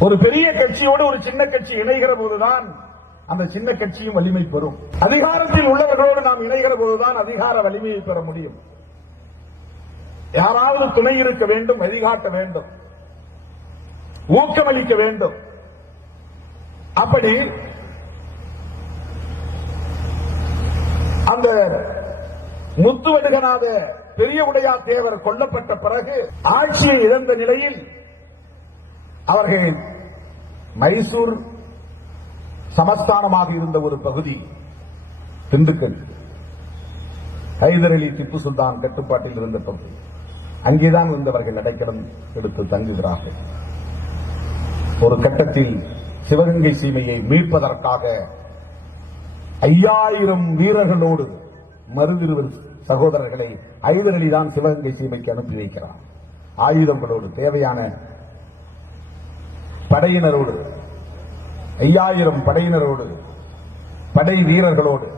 ஒரு பெரிய கட்சியோடு ஒரு சின்ன கட்சி இணைகிற போதுதான் அந்த சின்ன கட்சியும் வலிமை பெறும். அதிகாரத்தில் உள்ளவர்களோடு நாம் இணைகிற போதுதான் அதிகார வலிமையை பெற முடியும். யாராவது துணை இருக்க வேண்டும் வழிகாட்ட வேண்டும். ஊக்கமளிக்க வேண்டும். அப்படி அந்த முத்துவடுகநாத பெரிய உடையா தேவர் கொல்லப்பட்ட பிறகு ஆட்சியை இழந்த நிலையில் அவர்கள் மைசூர் சமஸ்தானமாக இருந்த ஒரு பகுதி திண்டுக்கல். ஹைதர் அலி திப்பு சுல்தான் கட்டுப்பாட்டில் இருந்த பகுதி. அங்கேதான் வந்தவர்கள் அடைக்கலம் எடுத்து தங்குகிறார்கள். ஒரு கட்டத்தில் சிவகங்கை சீமையை மீட்பதற்காக ஐயாயிரம் வீரர்களோடு மருதிருவர் சகோதரர்களை ஐதர் தான் சிவகங்கை சீமைக்கு அனுப்பி வைக்கிறார் ஆயுதங்களோடு தேவையான படையினரோடு ஐயாயிரம் படையினரோடு படை வீரர்களோடு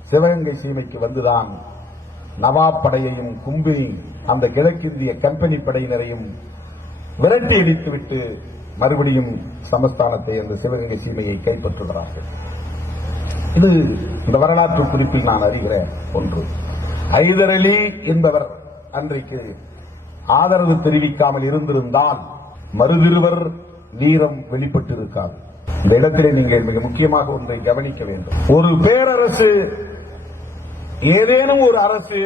சிவகங்கை சீமைக்கு வந்துதான் நவாப் படையையும் கும்பினி அந்த கிழக்கிந்திய கம்பெனி படையினரையும் விரட்டி அடித்துவிட்டு மறுபடியும் சமஸ்தானத்தை அந்த சிவகங்கை சீமையை கைப்பற்றுகிறார்கள். இது இந்த வரலாற்று குறிப்பில் நான் அறிகிற ஒன்று. ஐதர் அலி என்பவர் அன்றைக்கு ஆதரவு தெரிவிக்காமல் இருந்திருந்தால் மறுதிருவர் வீரம் வெளிப்பட்டிருக்காது. இந்த இடத்திலே நீங்கள் மிக முக்கியமாக ஒன்றை கவனிக்க வேண்டும். ஒரு பேரரசு ஏதேனும் ஒரு அரசு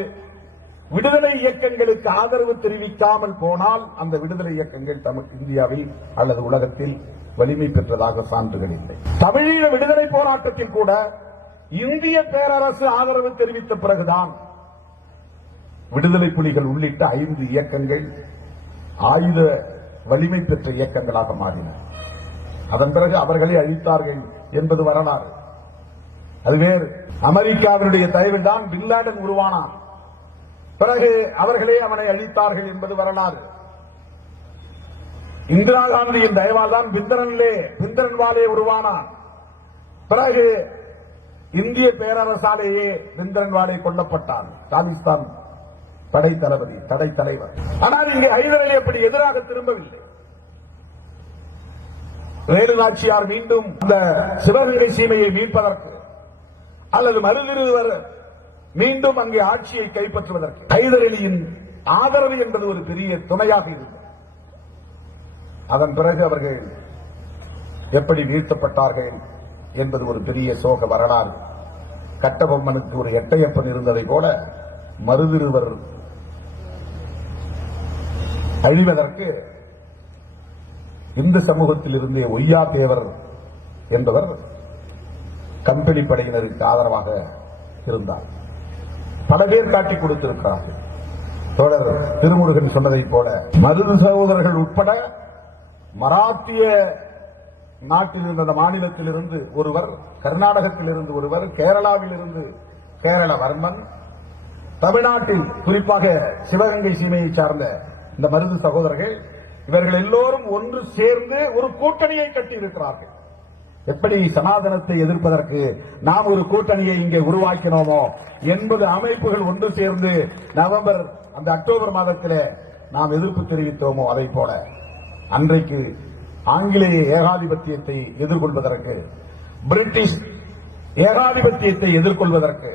விடுதலை இயக்கங்களுக்கு ஆதரவு தெரிவிக்காமல் போனால் அந்த விடுதலை இயக்கங்கள் தமிழ் இந்தியாவில் அல்லது உலகத்தில் வலிமை பெற்றதாக சான்றுகள் இல்லை. தமிழீழ விடுதலை போராட்டத்தில் கூட இந்திய பேரரசு ஆதரவு தெரிவித்த பிறகுதான் விடுதலை புலிகள் உள்ளிட்ட ஐந்து இயக்கங்கள் ஆயுத வலிமை பெற்ற இயக்கங்களாக மாறின. அதன் பிறகு அவர்களை அழித்தார்கள் என்பது வரலாறு. அது வேறு. அமெரிக்காவினுடைய தயவில் தான் பின்லாடன் உருவானான் பிறகு அவர்களே அவனை அழித்தார்கள் என்பது வரலாறு. இந்திரா காந்தியின் தயவால் தான் பிந்தரன்லே பிந்தரன்வாலே உருவானான் பிறகு இந்திய பேரரசாலேயே பிந்தரன்வாலே கொல்லப்பட்டான் பாகிஸ்தான் படை தளபதி தடை தலைவர் ஆனால் இங்கே ஹைதரலி அப்படி எதிராக திரும்பவில்லை? வேலு நாச்சியார் மீண்டும் அந்த சிவகங்கை சீமையை மீட்பதற்கு அல்லது மறுதிருவர் மீண்டும் அங்கே ஆட்சியை கைப்பற்றுவதற்கு. ஹைதரலியின் ஆதரவு என்பது ஒரு பெரிய துணையாக இருந்தது. அதன் பிறகு அவர்கள் எப்படி வீழ்த்தப்பட்டார்கள் என்பது ஒரு பெரிய சோக வரலாறு. கட்டபொம்மனுக்கு ஒரு எட்டையப்பன் இருந்ததை போல மருதிருவர் அழிவதற்கு இந்து சமூகத்தில் இருந்தே ஒய்யா தேவர் என்பவர் கம்பெனி படையினருக்கு ஆதரவாக இருந்தார். பல பேர் காட்டி கொடுத்திருக்கிறார்கள். தோழர் திருமுருகன் சொன்னதைப் போல மருது சகோதரர்கள் உட்பட மராத்திய நாட்டில் இருந்த மாநிலத்தில் இருந்து ஒருவர் கர்நாடகத்தில் இருந்து ஒருவர் கேரளாவில் இருந்து கேரளவர்மன் தமிழ்நாட்டில் குறிப்பாக சிவகங்கை சீமையை சார்ந்த இந்த மருது சகோதரர்கள் இவர்கள் எல்லோரும் ஒன்று சேர்ந்து ஒரு கூட்டணியை கட்டியிருக்கிறார்கள். எப்படி சனாதனத்தை எதிர்ப்பதற்கு நாம் ஒரு கூட்டணியை இங்கே உருவாக்கினோமோ எண்பது அமைப்புகள் ஒன்று சேர்ந்து நவம்பர் அந்த அக்டோபர் மாதத்தில் நாம் எதிர்ப்பு தெரிவித்தோமோ அதை போல. அன்றைக்கு ஆங்கிலேய ஏகாதிபத்தியத்தை எதிர்கொள்வதற்கு பிரிட்டிஷ் ஏகாதிபத்தியத்தை எதிர்கொள்வதற்கு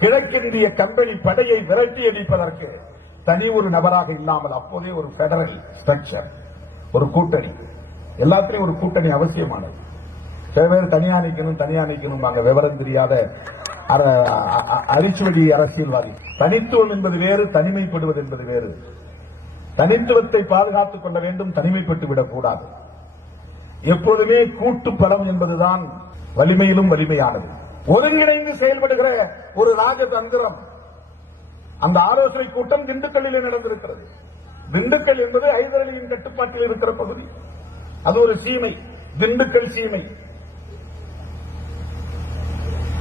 கிழக்கிந்திய கம்பெனி படையை விரட்டி அடிப்பதற்கு தனி ஒரு நபராக இல்லாமல் அப்போதே ஒரு பெடரல் ஸ்ட்ரக்சர் ஒரு கூட்டணி. எல்லாத்திலையும் ஒரு கூட்டணி அவசியமானது. சில பேர் தனியா நிற்கணும் தனியா நிற்கணும் விவரம் தெரியாத அ- அரிச்சுவடி அரசியல்வாதி. தனித்துவம் என்பது வேறு தனிமைப்படுவது என்பது வேறு. தனித்துவத்தை பாதுகாத்துக் கொள்ள வேண்டும் தனிமைப்பட்டு விடக்கூடாது எப்பொழுதுமே கூட்டு பலம் என்பதுதான் வலிமையிலும் வலிமையானது. ஒருங்கிணைந்து செயல்படுகிற ஒரு ராஜதந்திரம். அந்த ஆலோசனை கூட்டம் திண்டுக்கல்லில் நடந்திருக்கிறது. திண்டுக்கல் என்பது ஹைதரலியின் கட்டுப்பாட்டில் இருக்கிற பகுதி. அது ஒரு சீமை திண்டுக்கல் சீமை.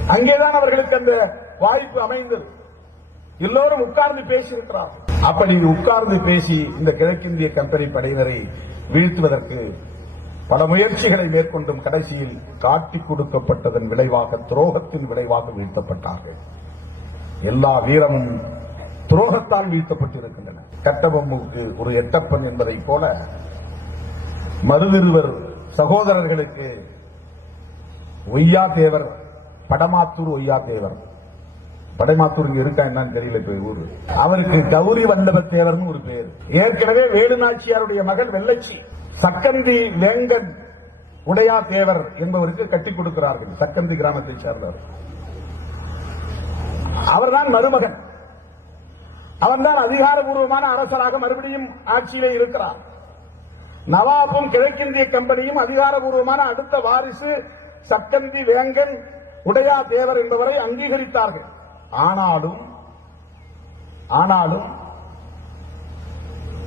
அங்கேதான் அவர்களுக்கு அந்த வாய்ப்பு அமைந்தது. எல்லோரும் உட்கார்ந்து பேசியிருக்கிறார்கள். அப்படி உட்கார்ந்து பேசி இந்த கிழக்கிந்திய கம்பெனி படையினரை வீழ்த்துவதற்கு பல முயற்சிகளை மேற்கொண்டும் கடைசியில் காட்டிக் கொடுக்கப்பட்டதன் விளைவாக துரோகத்தின் விளைவாக வீழ்த்தப்பட்டார்கள். எல்லா வீரமும் துரோகத்தால் வீழ்த்தப்பட்டிருக்கின்றன. கட்டபொம்முக்கு ஒரு எட்டப்பன் என்பதைப் போல மருதிருவர் சகோதரர்களுக்கு ஒய்யா தேவர் படமாத்தூர் ஒய்யா தேவர் படைமாத்தூர் இங்க இருக்கா என்னன்னு தெரியல இப்ப ஊரு. அவருக்கு கௌரி வல்லப தேவர்னு ஒரு பேர். ஏற்கனவே வேலுநாச்சியாருடைய மகள் வெள்ளச்சி சக்கந்தி வேங்கன் உடையா தேவர் என்பவருக்கு கட்டி கொடுக்கிறார்கள் சக்கந்தி கிராமத்தை சேர்ந்தவர். அவர்தான் மருமகன். அவர்தான் அதிகாரபூர்வமான அரசராக மறுபடியும் ஆட்சியிலே இருக்கிறார் நவாபும் கிழக்கிந்திய கம்பெனியும் அதிகாரபூர்வமான அடுத்த வாரிசு சக்கந்தி வேங்கன் உடையா தேவர் என்பவரை அங்கீகரித்தார்கள். ஆனாலும் ஆனாலும்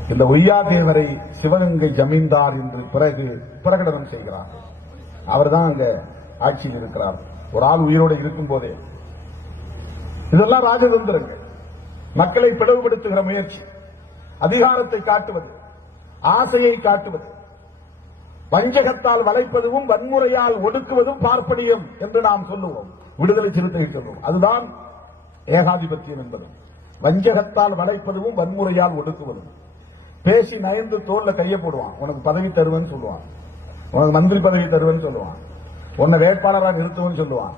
இந்த ஒய்யா தேவரை சிவகங்கை ஜமீன்தார் என்று பிறகு பிரகடனம் செய்கிறார். அவர்தான் அங்க ஆட்சியில் இருக்கிறார். ஒரு ஆள் உயிரோடு இருக்கும் போதே இதெல்லாம் ராஜதந்திரங்கள். மக்களை பிளவுபடுத்துகிற முயற்சி. அதிகாரத்தை காட்டுவது ஆசையை காட்டுவது வஞ்சகத்தால் வளைப்பதும் வன்முறையால் ஒடுக்குவதும் பார்ப்பனியம் என்று நாம் சொல்லுவோம். விடுதலை சிறுத்தை சொல்லுவோம். அதுதான் ஏகாதிபத்தியம் என்பது. வஞ்சகத்தால் வளைப்பதும் வன்முறையால் ஒடுக்குவதும். பேசி நயந்து தோல்ல கைய போடுவான். உனக்கு பதவி தருவன்னு சொல்லுவான். உனக்கு மந்திரி பதவி தருவன்னு சொல்லுவான். உன்னை வேட்பாளராக நிறுத்துவன்னு சொல்லுவான்.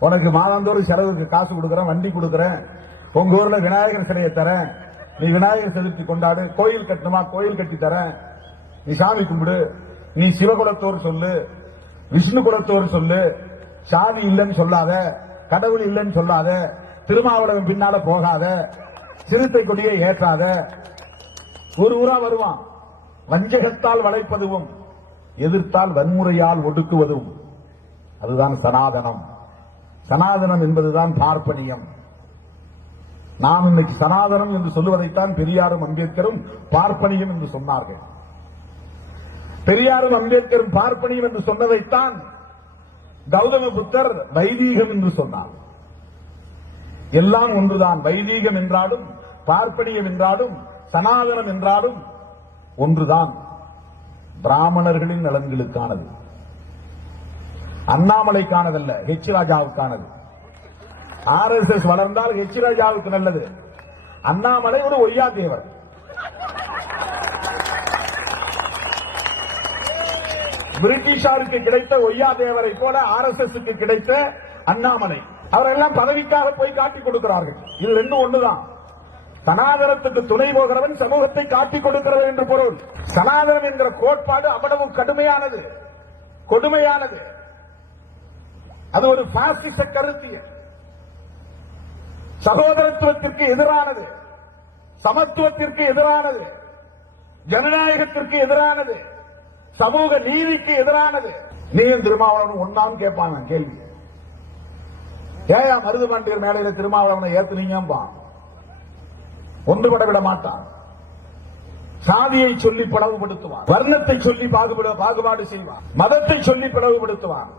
உனக்கு மாதந்தோறும் செலவுக்கு காசு கொடுக்குறேன் வண்டி கொடுக்குறேன். உங்க ஊர்ல விநாயகர் சிலையை தரேன். நீ விநாயகர் சதுர்த்தி கொண்டாடு. கோயில் கட்டணுமா? கோயில் கட்டி தரேன். நீ சாமி கும்பிடு. நீ சிவகுலத்தோர் சொல்லு. விஷ்ணு குலத்தோர் சொல்லு. சாமி இல்லைன்னு சொல்லாத. கடவுள் இல்லைன்னு சொல்லாத. திருமாவளவன் பின்னால போகாத. சிறுத்தை கொடியை ஏற்றாத. ஒரு ஊரா வருவான். வஞ்சகத்தால் வளைப்பதுவும் எதிர்த்தால் வன்முறையால் ஒடுக்குவதும். அதுதான் சனாதனம். சனாதனம் என்பதுதான் பார்ப்பனியம். நாம் இன்னைக்கு சனாதனம் என்று சொல்லுவதைத்தான் பெரியாரும் அம்பேத்கரும் பார்ப்பனியும் என்று சொன்னார்கள். பெரியாரும் அம்பேத்கரும் பார்ப்பனியும் என்று சொன்னதைத்தான் கௌதம புத்தர் வைதீகம் என்று சொன்னார். எல்லாம் ஒன்றுதான். வைதீகம் என்றாலும் பார்ப்பனியம் என்றாலும் சனாதனம் என்றாலும் ஒன்றுதான். பிராமணர்களின் நலன்களுக்கானது. அண்ணாமலைக்கானதல்ல ஹெச் ராஜாவுக்கானது. ஆர் எஸ் எஸ் வளர்ந்தால் ஹெச் ராஜாவுக்கு நல்லது. அண்ணாமலை ஒரு ஒய்யா தேவர். பிரிட்டிஷாருக்கு கிடைத்த ஒய்யா தேவரை போல ஆர் எஸ் எஸ் கிடைத்த அண்ணாமலை. அவரெல்லாம் பதவிக்காக போய் காட்டி கொடுக்கிறார்கள். இது ரெண்டும் ஒண்ணுதான். சனாதனத்துக்கு துணை போகிறவன் சமூகத்தை காட்டிக் கொடுக்கிறது என்று பொருள். சனாதனம் என்கிற கோட்பாடு அவ்வளவு கடுமையானது. கொடுமையானது. அது ஒரு பாசிச கருத்தியல். சகோதரத்துவத்திற்கு எதிரானது. சமத்துவத்திற்கு எதிரானது. ஜனநாயகத்திற்கு எதிரானது. சமூக நீதிக்கு எதிரானது. நீயும் திருமாவளவன் ஒன்னாம் கேட்பாங்க கேள்வி. ஏயா மருதுபாண்டியர் மேலையில திருமாவளவனை ஏத்துனீங்கப்பா ஒன்றுபட விட மாட்டான். சாதியை சொல்லி பிளவுபடுத்துவான். வர்ணத்தை சொல்லி பாகுபட பாகுபாடு செய்வான். மதத்தை சொல்லி பிளவுபடுத்துவான்.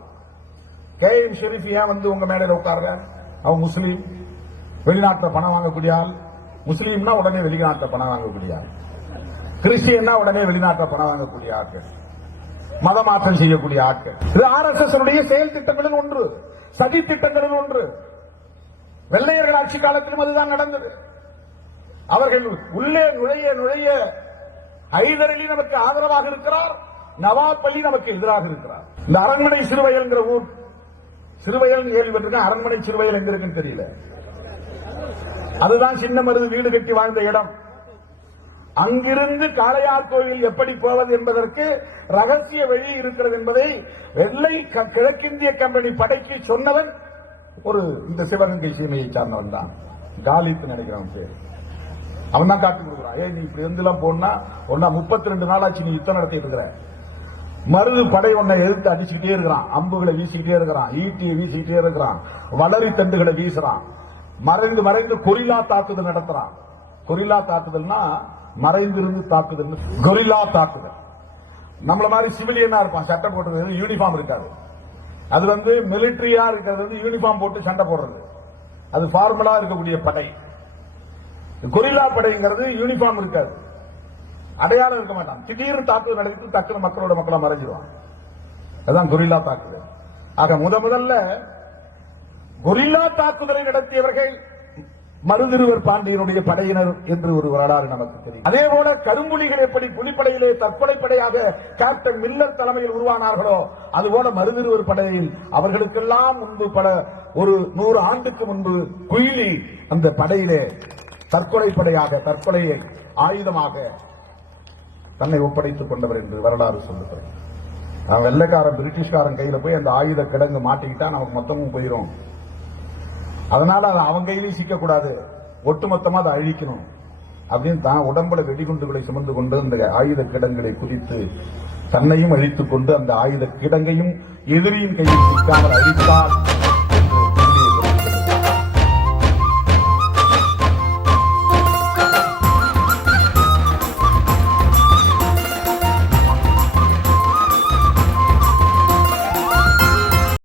கே எம் ஷெரீப் ஏன் வந்து உங்க மேடையில் உட்காருங்க அவன் முஸ்லீம். வெளிநாட்டில் பணம் வாங்கக்கூடிய ஆள் முஸ்லீம்னா உடனே வெளிநாட்டில் பணம் வாங்கக்கூடிய ஆள். கிறிஸ்டியன்னா உடனே வெளிநாட்டில் பணம் வாங்கக்கூடிய ஆட்கள். மதமாற்றம் செய்யக்கூடிய ஆட்கள். இது ஆர் எஸ் எஸ் செயல் திட்டங்களில் ஒன்று சதி திட்டங்களில் ஒன்று. வெள்ளையர்கள் ஆட்சி காலத்திலும் அதுதான் நடந்தது. அவர்கள் உள்ளே நுழைய நுழைய ஐதர் அலி நமக்கு ஆதரவாக இருக்கிறார் நவாப் அலி நமக்கு எதிராக இருக்கிறார். இந்த அரண்மனை சிறுவயல்ங்கிற ஊர் சிறுவயல் கேள்விப்பட்டிருக்கேன் அரண்மனை சிறுவயல் எங்க இருக்குன்னு தெரியல. அதுதான் சின்ன மருது வீடு கட்டி வாழ்ந்த இடம். அங்கிருந்து காளையார் கோயில் எப்படி போவது என்பதற்கு ரகசிய வழி இருக்கிறது என்பதை வெள்ளை க- கிழக்கிந்திய கம்பெனி படைக்கு சொன்னவன் ஒரு இந்த சிவகங்கை சீமையை சார்ந்தவன் தான். காலித்து நினைக்கிறான் பேர். அவன் தான் காட்டி கொடுக்குறான் ஏய் நீ இப்படி இருந்துலாம் போனா ஒன்னா முப்பத்தி ரெண்டு நாளாச்சு நீ யுத்தம் நடத்திட்டு இருக்கிற. மருது படை ஒன்னை எதிர்த்து அடிச்சுக்கிட்டே இருக்கிறான். அம்புகளை வீசிக்கிட்டே இருக்கிறான். ஈட்டியை வீசிக்கிட்டே இருக்கிறான். வளரி தண்டுகளை வீசுறான். மறைந்து மறைந்து கொரில்லா தாக்குதல் நடத்துறான். கொரில்லா தாக்குதல்னா மறைந்திருந்து தாக்குதல் கொரில்லா தாக்குதல். நம்மள மாதிரி சிவிலியனா இருப்பான் சட்டை போட்டுறது யூனிஃபார்ம் இருக்காது. அது வந்து மிலிட்ரியா இருக்கிறது வந்து யூனிஃபார்ம் போட்டு சண்டை போடுறது. அது ஃபார்மலா இருக்கக்கூடிய படை. கொரில்லா படைங்கிறது யூனிஃபார்ம் இருக்காது. அடையாளம் இருக்க மாட்டான். திடீர்னு தாக்குதல் நடத்திட்டு டக்குனு மக்களோட மக்களை மறைஞ்சிருவான். அதான் கொரில்லா தாக்குதல். ஆக முத முதல்ல கொரில்லா தாக்குதலை நடத்தியவர்கள் மருதிருவர் பாண்டியனுடைய படையினர் என்று ஒரு வரலாறு நமக்கு தெரியும். அதே போல கரும்புலிகள் எப்படி புலிப்படையிலே தற்கொலை படையாக கேப்டன் மில்லர் தலைமையில் உருவானார்களோ அதுபோல மருதிருவர் படையில் அவர்களுக்கெல்லாம் முன்பு பல ஒரு நூறு ஆண்டுக்கு முன்பு குயிலி அந்த படையிலே தற்கொலை படையாக தற்கொலையை ஆயுதமாக தன்னை ஒப்படைத்துக் கொண்டவர் என்று வரலாறு சொல்லுகிறேன் வெள்ளைக்காரன் பிரிட்டிஷ்காரன் கையில போய் அந்த ஆயுத கிடங்கு மாட்டிக்கிட்டா நமக்கு மொத்தமும் போயிரும். அதனால அது அவன் கையிலையும் சிக்கக்கூடாது. ஒட்டுமொத்தமா அதை அழிக்கணும். அப்படின்னு தான் உடம்புல வெடிகுண்டுகளை சுமந்து கொண்டு அந்த ஆயுத கிடங்களை குறித்து தன்னையும் அழித்துக் கொண்டு அந்த ஆயுத கிடங்கையும் எதிரியின் கையில் சிக்காமல் அழித்தால்